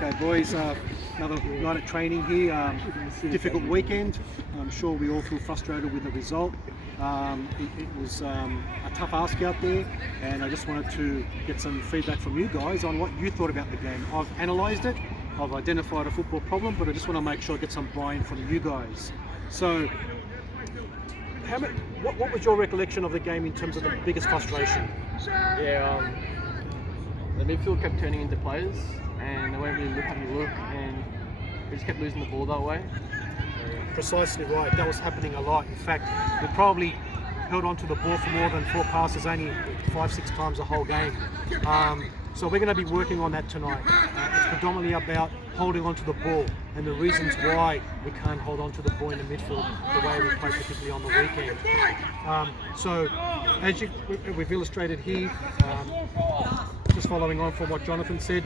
Okay, boys, another night at training here. Difficult weekend. I'm sure we all feel frustrated with the result. It was a tough ask out there, and I just wanted to get some feedback from you guys on what you thought about the game. I've analysed it, I've identified a football problem, but I just want to make sure I get some buy-in from you guys. So, what was your recollection of the game in terms of the biggest frustration? Yeah, the midfield kept turning into players, and they weren't really looking to look, and we just kept losing the ball that way. Precisely right, that was happening a lot. In fact, we probably held on to the ball for more than 4 passes, only 5-6 times the whole game. So we're going to be working on that tonight. It's predominantly about holding on to the ball and the reasons why we can't hold on to the ball in the midfield the way we played, particularly on the weekend. So as we've illustrated here, just following on from what Jonathan said,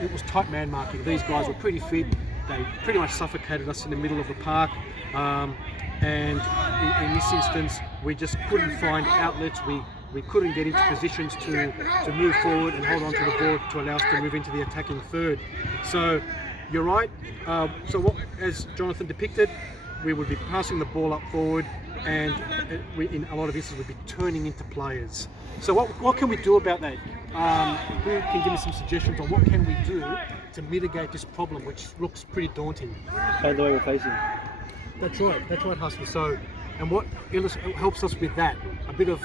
it was tight man marking. These guys were pretty fit. They pretty much suffocated us in the middle of the park. And in this instance, we just couldn't find outlets. We couldn't get into positions to move forward and hold on to the ball to allow us to move into the attacking third. So you're right. So what, as Jonathan depicted, we would be passing the ball up forward, and in a lot of instances we'd be turning into players. So what can we do about that? Who can give me some suggestions on what can we do to mitigate this problem, which looks pretty daunting? Play the way we're facing. That's right, Husky. So, and what helps us with that? A bit of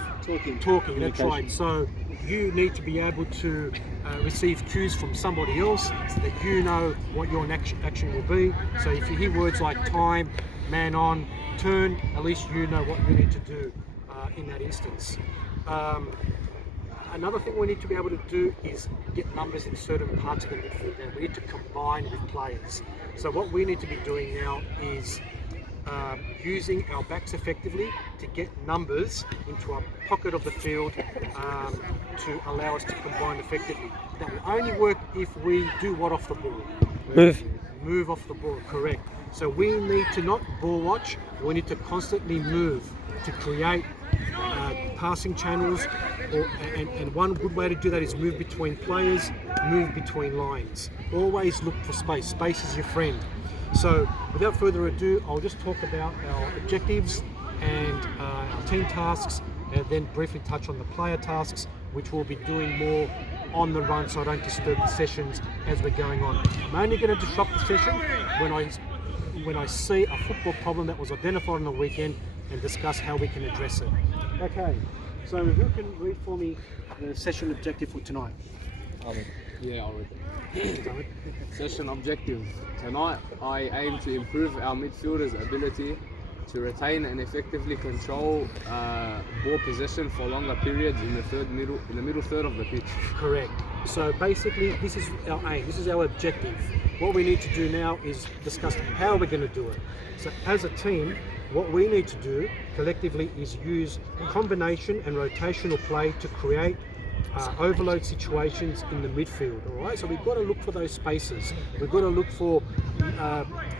talking. That's right. So you need to be able to receive cues from somebody else so that you know what your action will be. So if you hear words like time, man on, turn, at least you know what you need to do in that instance. Another thing we need to be able to do is get numbers in certain parts of the midfield. Now we need to combine with players. So what we need to be doing now is using our backs effectively to get numbers into a pocket of the field to allow us to combine effectively. That will only work if we do what off the ball? Move off the ball, correct. So we need to not ball watch, we need to constantly move to create passing channels, and one good way to do that is move between players, move between lines. Always look for space. Space is your friend. So without further ado, I'll just talk about our objectives and our team tasks, and then briefly touch on the player tasks, which we'll be doing more on the run so I don't disturb the sessions as we're going on. I'm only going to disrupt the session when I see a football problem that was identified on the weekend and discuss how we can address it. Okay, so who can read for me the session objective for tonight? I'll read. Session objective. Tonight, I aim to improve our midfielders' ability to retain and effectively control ball possession for longer periods in the middle third of the pitch. Correct. So basically, this is our aim. This is our objective. What we need to do now is discuss how we're going to do it. So as a team, what we need to do collectively is use combination and rotational play to create overload situations in the midfield. All right, so we've got to look for those spaces. We've got to look for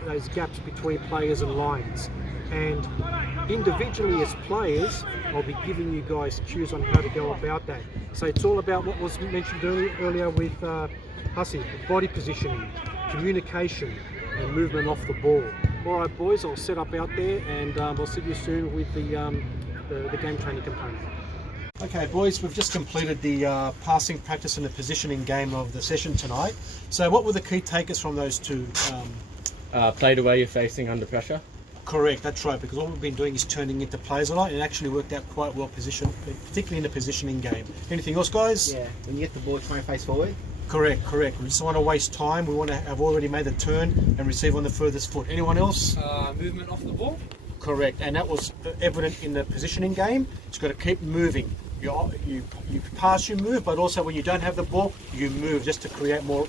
those gaps between players and lines. And individually as players, I'll be giving you guys cues on how to go about that. So it's all about what was mentioned earlier with Hussey: body positioning, communication, and movement off the ball. All right, boys, I'll set up out there, and I'll see you soon with the game training component. Okay, boys, we've just completed the passing practice and the positioning game of the session tonight. So what were the key takers from those two? Play the way you're facing under pressure. Correct, that's right, because all we've been doing is turning into players a lot, and it actually worked out quite well, particularly in the positioning game. Anything else, guys? Yeah, when you get the ball, try and face forward. Correct. We just want to waste time. We want to have already made the turn and receive on the furthest foot. Anyone else? Movement off the ball. Correct, and that was evident in the positioning game. It's got to keep moving. You pass, you move, but also when you don't have the ball, you move just to create more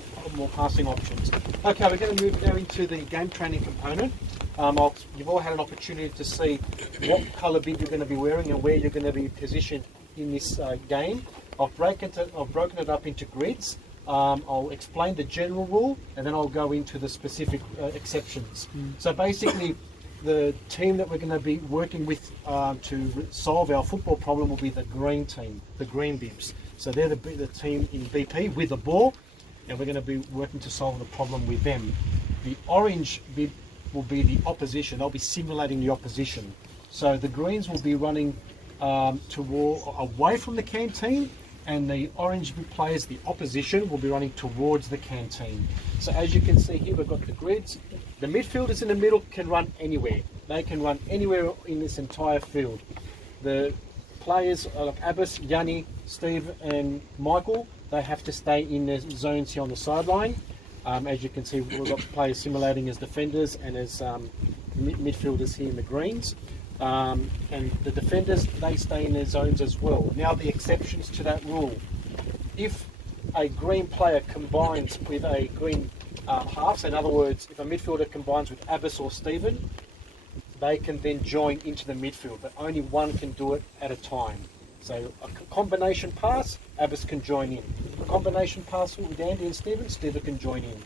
passing options. Okay, we're going to move now into the game training component. You've all had an opportunity to see what colour bib you're going to be wearing and where you're going to be positioned in this game. I've broken it up into grids. I'll explain the general rule, and then I'll go into the specific exceptions. So basically, the team that we're going to be working with to solve our football problem will be the green team, the green bibs. So they're the team in BP with the ball. and we're going to be working to solve the problem with them. The orange bit will be the opposition. They'll be simulating the opposition. So the greens will be running away from the canteen, and the orange players, the opposition, will be running towards the canteen. So as you can see here, we've got the grids. The midfielders in the middle can run anywhere. They can run anywhere in this entire field. The players like Abbas, Yanni, Steve and Michael, they have to stay in the zones here on the sideline. As you can see, we've got players simulating as defenders and as midfielders here in the greens. And the defenders, they stay in their zones as well. Now the exceptions to that rule. If a green player combines with a green half, so in other words, if a midfielder combines with Abbas or Stephen, they can then join into the midfield, but only one can do it at a time. So a combination pass, Abbas can join in. A combination pass with Andy and Stephen can join in.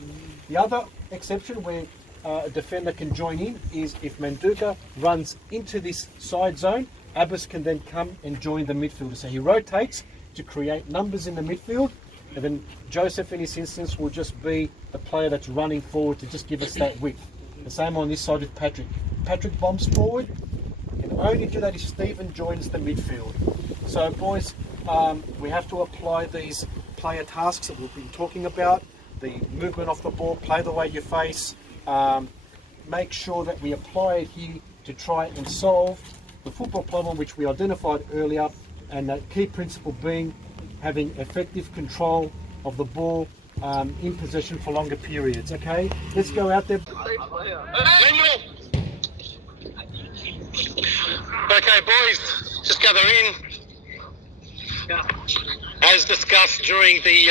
The other exception where a defender can join in is if Manduka runs into this side zone, Abbas can then come and join the midfielder. So he rotates to create numbers in the midfield, and then Joseph in this instance will just be the player that's running forward to just give us that width. The same on this side with Patrick. Patrick bombs forward, and only do that if Stephen joins the midfield. So boys, we have to apply these player tasks that we've been talking about. The movement off the ball, play the way you face. Make sure that we apply it here to try and solve the football problem which we identified earlier, and that key principle being having effective control of the ball in possession for longer periods. Okay, let's go out there. Okay, boys, just gather in. As discussed during the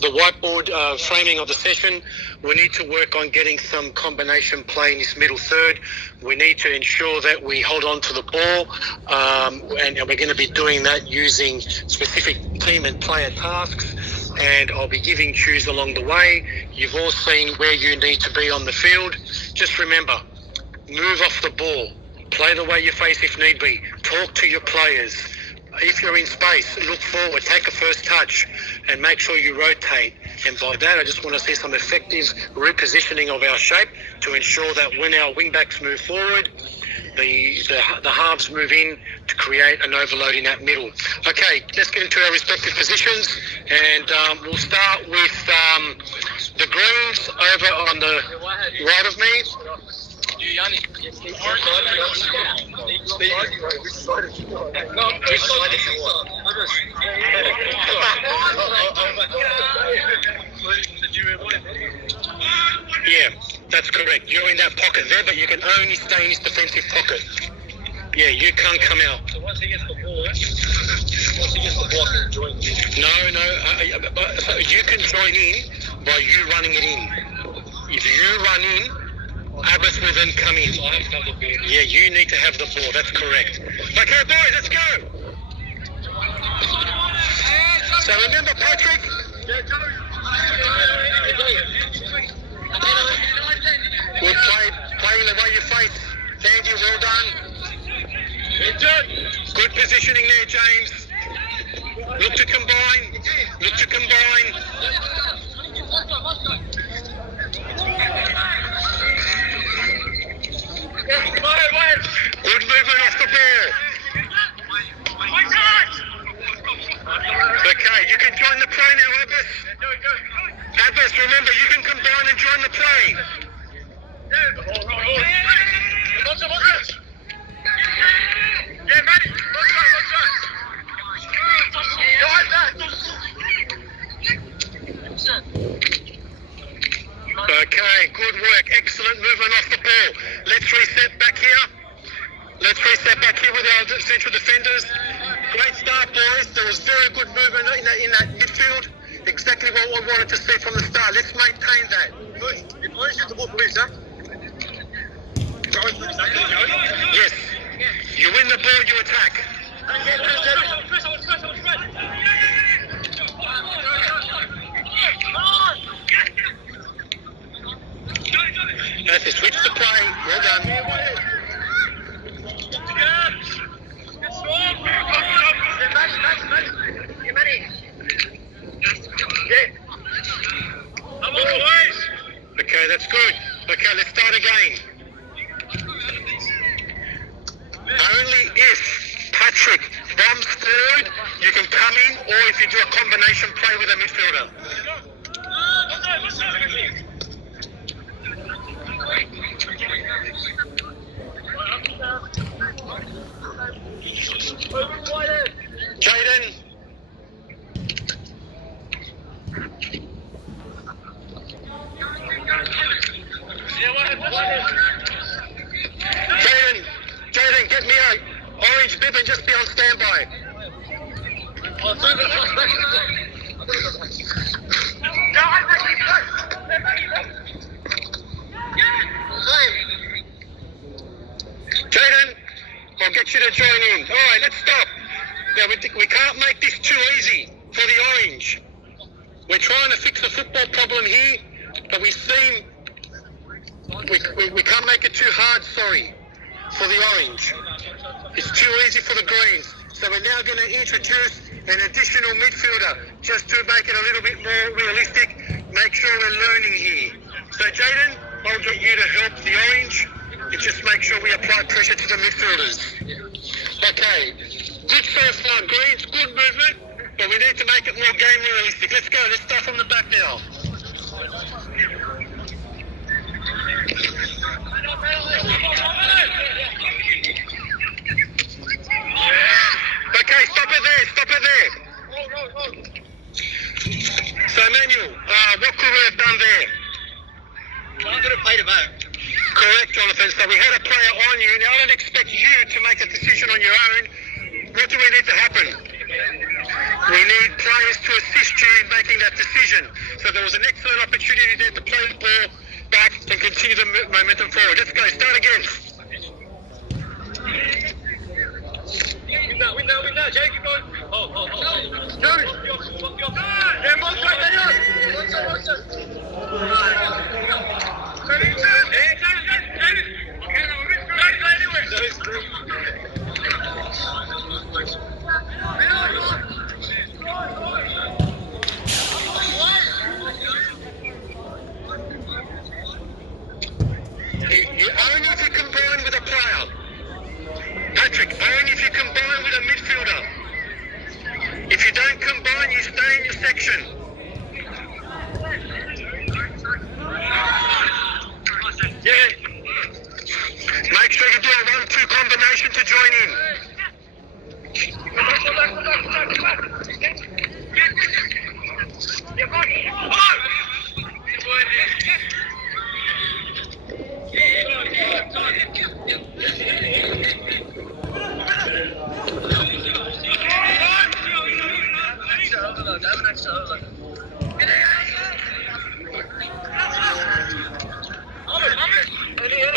whiteboard framing of the session, we need to work on getting some combination play in this middle third. We need to ensure that we hold on to the ball, and we're going to be doing that using specific team and player tasks, and I'll be giving cues along the way. You've all seen where you need to be on the field. Just remember, move off the ball, play the way you face if need be, talk to your players. If you're in space, look forward, take a first touch, and make sure you rotate. And by that, I just want to see some effective repositioning of our shape to ensure that when our wing backs move forward, the halves move in to create an overload in that middle. Okay, let's get into our respective positions, and we'll start with the greens over on the right of me. Yeah, that's correct. You're in that pocket there, but you can only stay in this defensive pocket. Yeah, you can't come out. So once he gets the ball, I can join in. No, so you can join in by you running it in. If you run in, Abbas will then come in. I have to have the ball. Yeah, you need to have the ball. That's correct. Okay, boys, let's go. So remember, Patrick. Good play, playing the way you face. Andy, well done. Good positioning there, James. Look to combine. Look to combine. Good movement off the ball. Okay, you can join the play now, Abbas. Abbas, remember, you can combine and join the play. Okay, good work. Excellent movement off the ball. Let's reset back here. Let's reset back here with our central defenders. Great start, boys. There was very good movement in that midfield. Exactly what we wanted to see from the start. Let's maintain that. Yes. You win the ball, you attack. That's it. Switch the play. Well done. Yeah. That's good. Okay, let's start again. Only if Patrick bombs forward, you can come in, or if you do a combination play with a midfielder. Jaden. Jaden, get me a orange bib and just be on standby. Jaden, I'll get you to join in. All right, let's stop. Now, we can't make this too easy for the orange. We're trying to fix the football problem here, but we can't make it too hard, sorry, for the orange. It's too easy for the greens. So we're now going to introduce an additional midfielder just to make it a little bit more realistic, make sure we're learning here. So Jaden, I'll get you to help the orange and just make sure we apply pressure to the midfielders. Okay, good so far, greens, good movement, but we need to make it more game realistic. Let's go, let's start from the back now. Okay, stop it there. So Emmanuel, what could we have done there? I'm going to play the back. Correct, Jonathan. So we had a player on you. Now I don't expect you to make a decision on your own. What do we need to happen? We need players to assist you in making that decision. So there was an excellent opportunity there to play the ball back and continue the momentum forward. Let's go. Start again. Win now, Jake, keep going. Oh. Dude! Yeah, Monster, Daniel! You only if you combine with a player. Patrick, only if you combine with a midfielder. If you don't combine, you stay in your section. Yeah. Make sure you do a 1-2 combination to join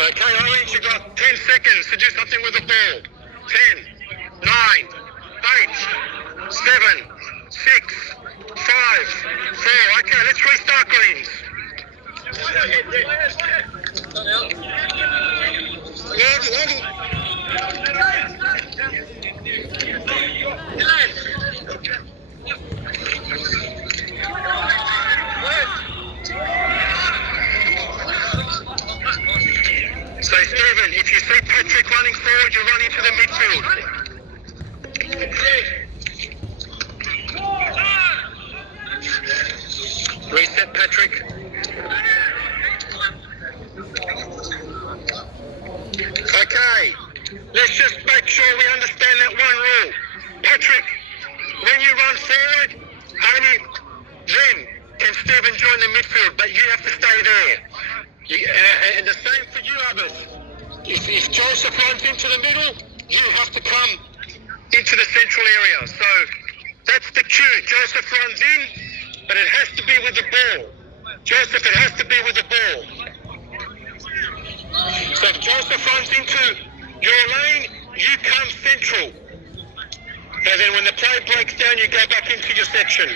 Okay, Orange, you got 10 seconds to do something with the ball. 10, 9, 8, 7, 6, 5, 4. Okay, let's restart, Greens. So, Stephen, if you see Patrick running forward, you run into the midfield. Reset, Patrick. Okay, let's just make sure we understand that one rule. Patrick, when you run forward, only then can Stephen join the midfield, but you have to stay there. And the same for you, others. If Joseph runs into the middle, you have to come into the central area. So that's the cue. Joseph runs in, but it has to be with the ball. Joseph, it has to be with the ball. So if Joseph runs into your lane, you come central. And then when the play breaks down, you go back into your section.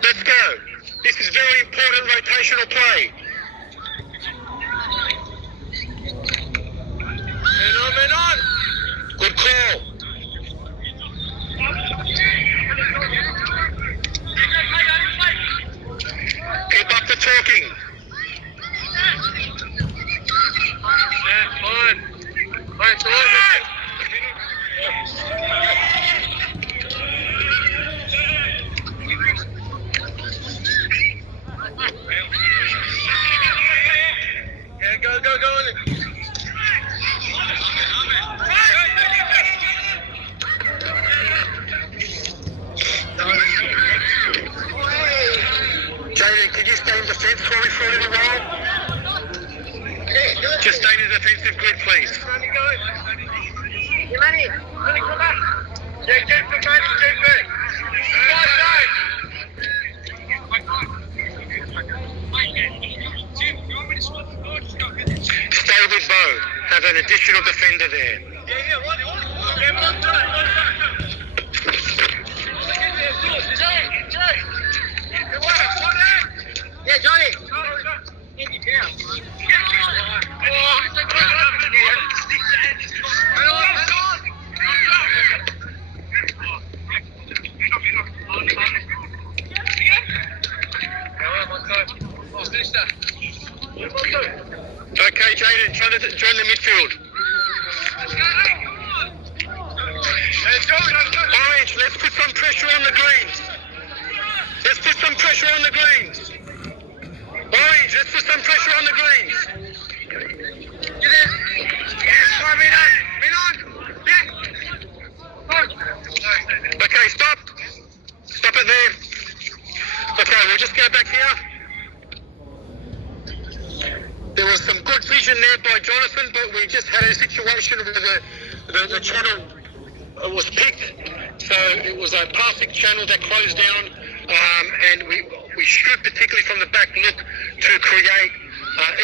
Let's go. This is very important rotational play. Man on. Good call. Keep up the talking. stay in defence for me for a little while? Just stay in the defensive grid, please. Stay with Bo. Have an additional defender there. Yeah, Johnny. Okay, Jaden, try to join the midfield. Orange, let's put some pressure on the greens. Let's put some pressure on the greens. Orange, let's put some pressure on the greens. Okay, stop. Stop it there. Okay, we'll just go back here. There was some good vision there by Jonathan, but we just had a situation where the channel was picked. So it was a passing channel that closed down, and we should, particularly from the back, look to create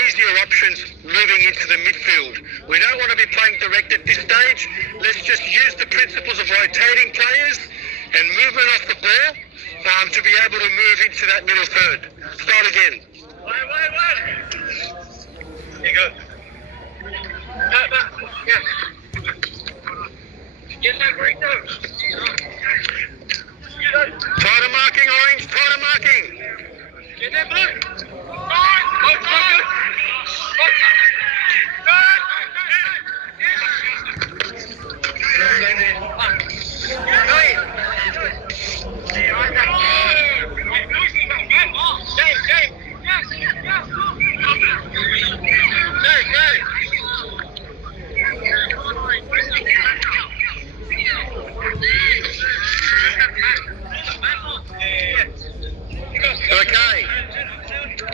easier options moving into the midfield. We don't want to be playing direct at this stage. Let's just use the principles of rotating players and movement off the ball to be able to move into that middle third. Start again. There you go. Yeah. Get that great nose. Tighter marking, Orange. Tighter marking. Get that blue. Okay.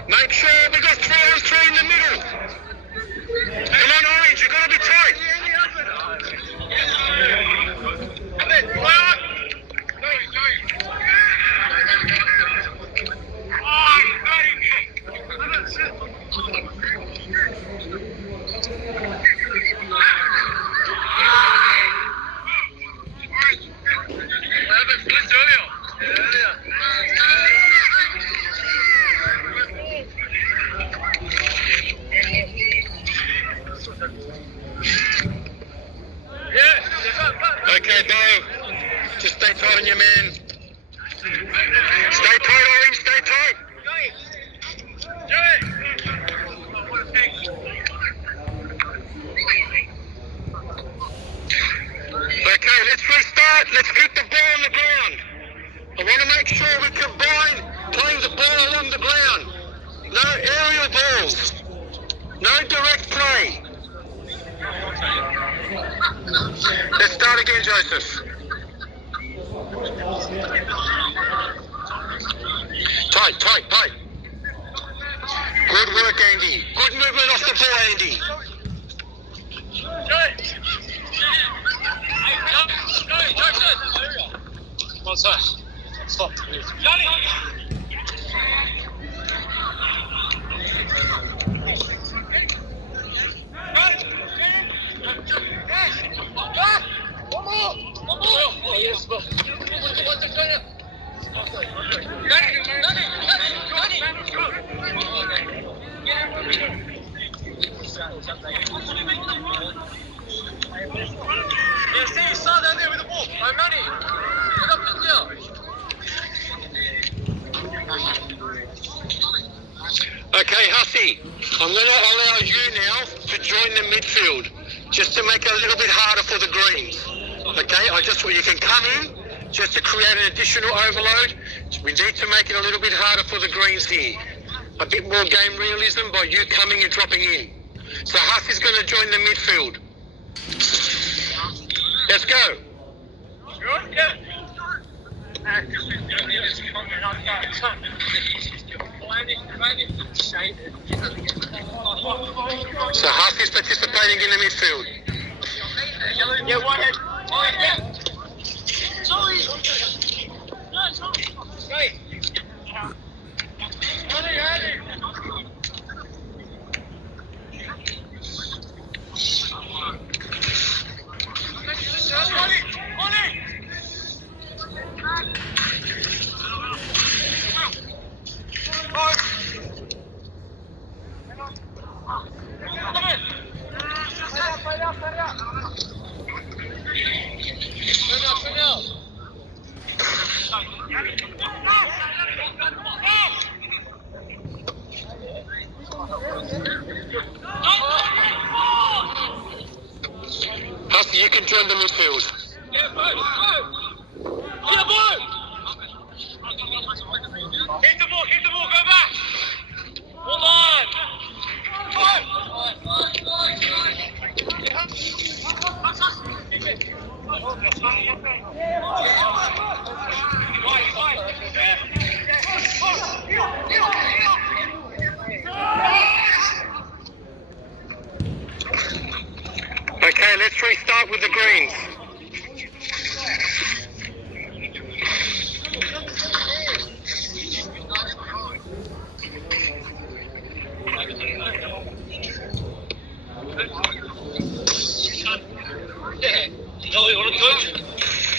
Make sure we got 3 on 3 in the middle. Come on, Orange, you gotta be tight. Okay, Bo. Just stay tight on your man. Stay tight, Orange. Stay tight. Okay, let's restart. Let's keep the ball on the ground. I want to make sure we combine playing the ball along the ground. No aerial balls. No direct play. Let's start again, Joseph. Tight, tight, tight. Good work, Andy. Good movement off the ball, Andy. One side. Stop. Johnny. Okay, Hussey, I'm going to allow you now to join the midfield, just to make it a little bit harder for the Greens. Okay, you can come in, just to create an additional overload. We need to make it a little bit harder for the Greens here. A bit more game realism by you coming and dropping in. So Hussey's going to join the midfield. Let's go. So Huff is participating in the midfield. Yeah, one head. Sorry. Huff, you can join the midfield. Hit the ball, go back! Hold on! Okay, let's restart with the greens.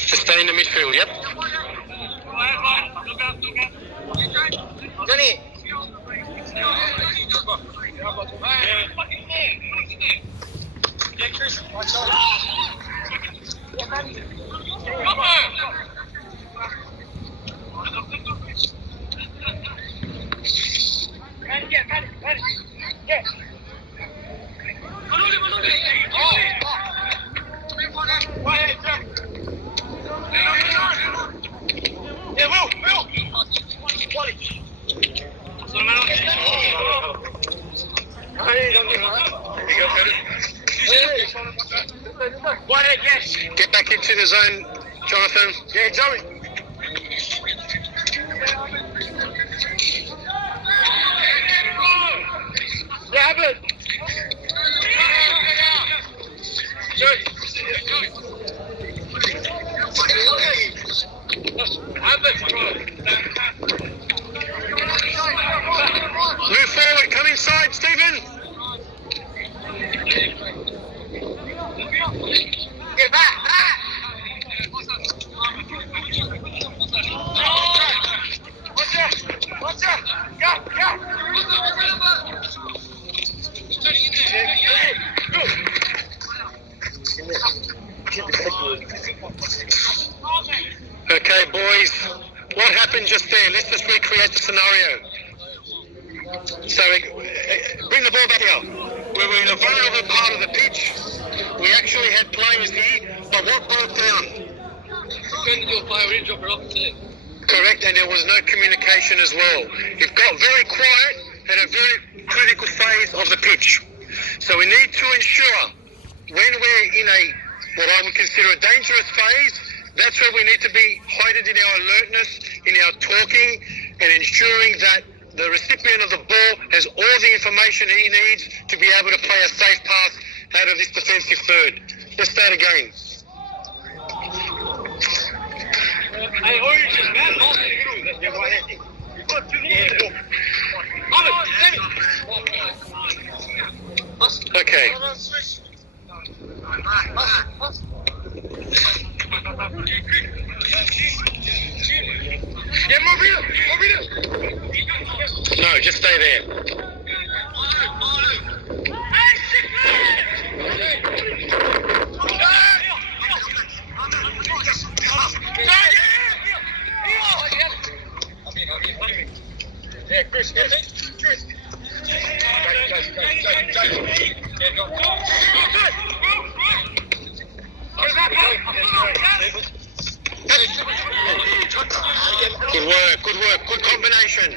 Just stay in the midfield, yep. Johnny! Yeah, Chris, watch out. Get back into the zone, Jonathan. Yeah, Joey. Yeah, good. Move forward, come inside, Stephen. Get back, Watch out! Okay, boys, what happened just there? Let's just recreate the scenario. So, bring the ball back here. We were in a vulnerable part of the pitch. We actually had players here, but what broke down? Correct, and there was no communication as well. It got very quiet at a very critical phase of the pitch. So we need to ensure when we're in what I would consider a dangerous phase, that's where we need to be heightened in our alertness, in our talking, and ensuring that the recipient of the ball has all the information he needs to be able to play a safe pass out of this defensive third. Let's start again. Hey, Orange is bad. Yeah, go ahead. Okay. Yeah, move here. No, just stay there. Yeah, Chris, get it. Chris. Good work, good combination.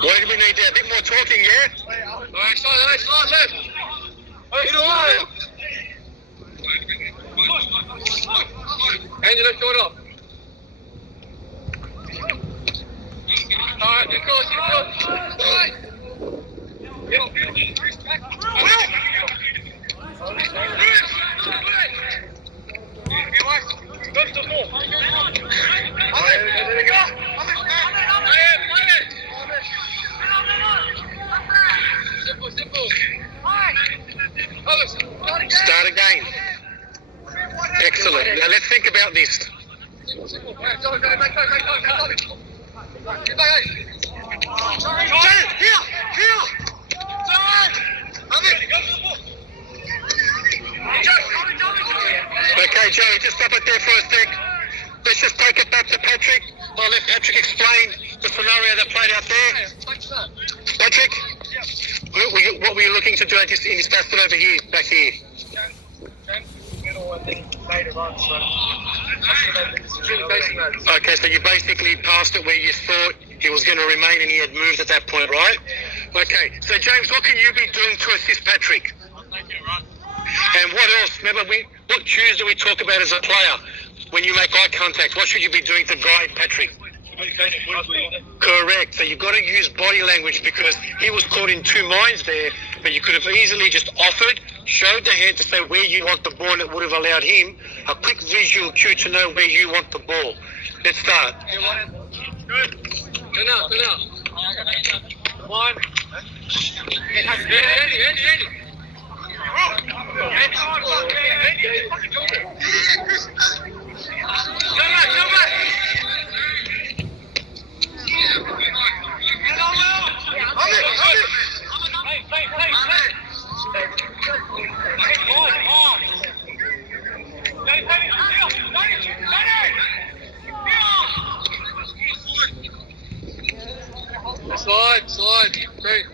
What do we need there? A bit more talking, yeah? Nice, left. Angela, short up. Start again. Excellent. Now let's think about this. Okay, Joey, just stop it there for a sec. Let's just take it back to Patrick. I'll let Patrick explain the scenario that played out there. Patrick, what were you looking to do in this basket over here, back here? Okay, so you basically passed it where you thought he was going to remain and he had moved at that point, right? Okay, so James, what can you be doing to assist Patrick? And what else? Remember, what cues do we talk about as a player? When you make eye contact, what should you be doing to guide Patrick? Correct. So you've got to use body language because he was caught in two minds there, but you could have easily just offered, showed the hand to say where you want the ball, and it would have allowed him a quick visual cue to know where you want the ball. Let's start. Good. Good now. One. Ready. Slide. Great.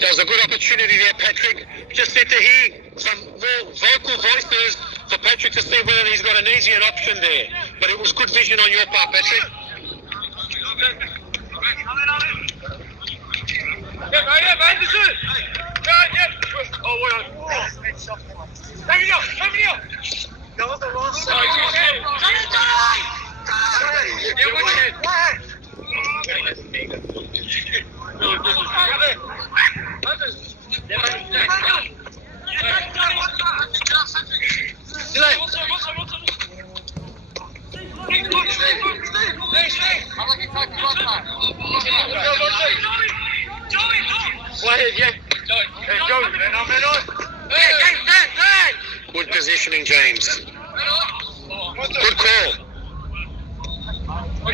That was a good opportunity there, Patrick. Just need to hear some more vocal voices for Patrick to see whether he's got an easier option there. But it was good vision on your part, Patrick. Good positioning, James. Good call.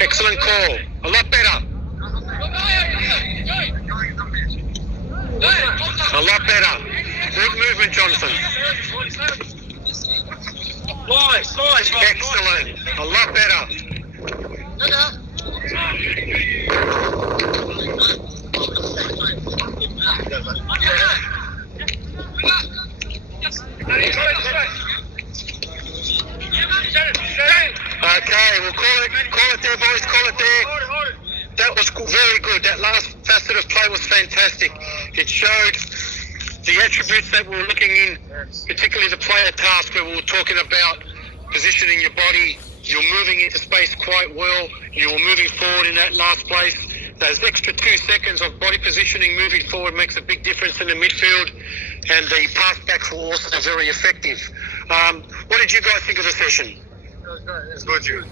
Excellent call. A lot better. A lot better. Good movement, Jonathan. Excellent. A lot better. Okay, we'll call it there, boys, call it there. That was very good. That last facet of play was fantastic. It showed the attributes that we were looking in, particularly the player task where we were talking about positioning your body. You're moving into space quite well. You were moving forward in that last place. Those extra 2 seconds of body positioning moving forward makes a big difference in the midfield, and the pass backs were also very effective. What did you guys think of the session? It's good, Jude.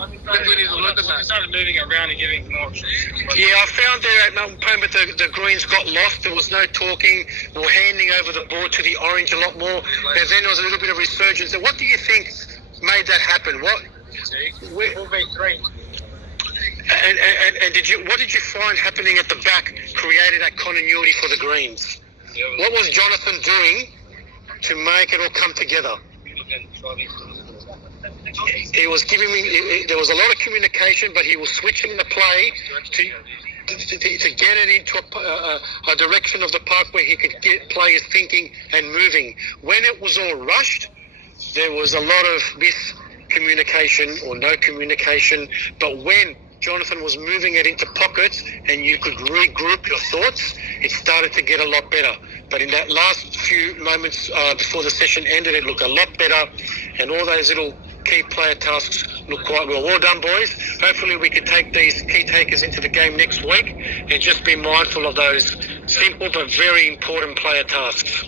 Started moving around and giving more options. Yeah, I found there at one moment the Greens got lost. There was no talking. We were handing over the ball to the Orange a lot more. And then there was a little bit of resurgence. And what do you think made that happen? What? And what did you find happening at the back created that continuity for the Greens? What was Jonathan doing to make it all come together? He was giving me. There was a lot of communication, but he was switching the play to get it into a direction of the park where he could get players thinking and moving. When it was all rushed, there was a lot of miscommunication or no communication. But when Jonathan was moving it into pockets and you could regroup your thoughts, it started to get a lot better. But in that last few moments before the session ended, it looked a lot better, and all those little key player tasks look quite well. Well done, boys. Hopefully we can take these key takers into the game next week and just be mindful of those simple but very important player tasks.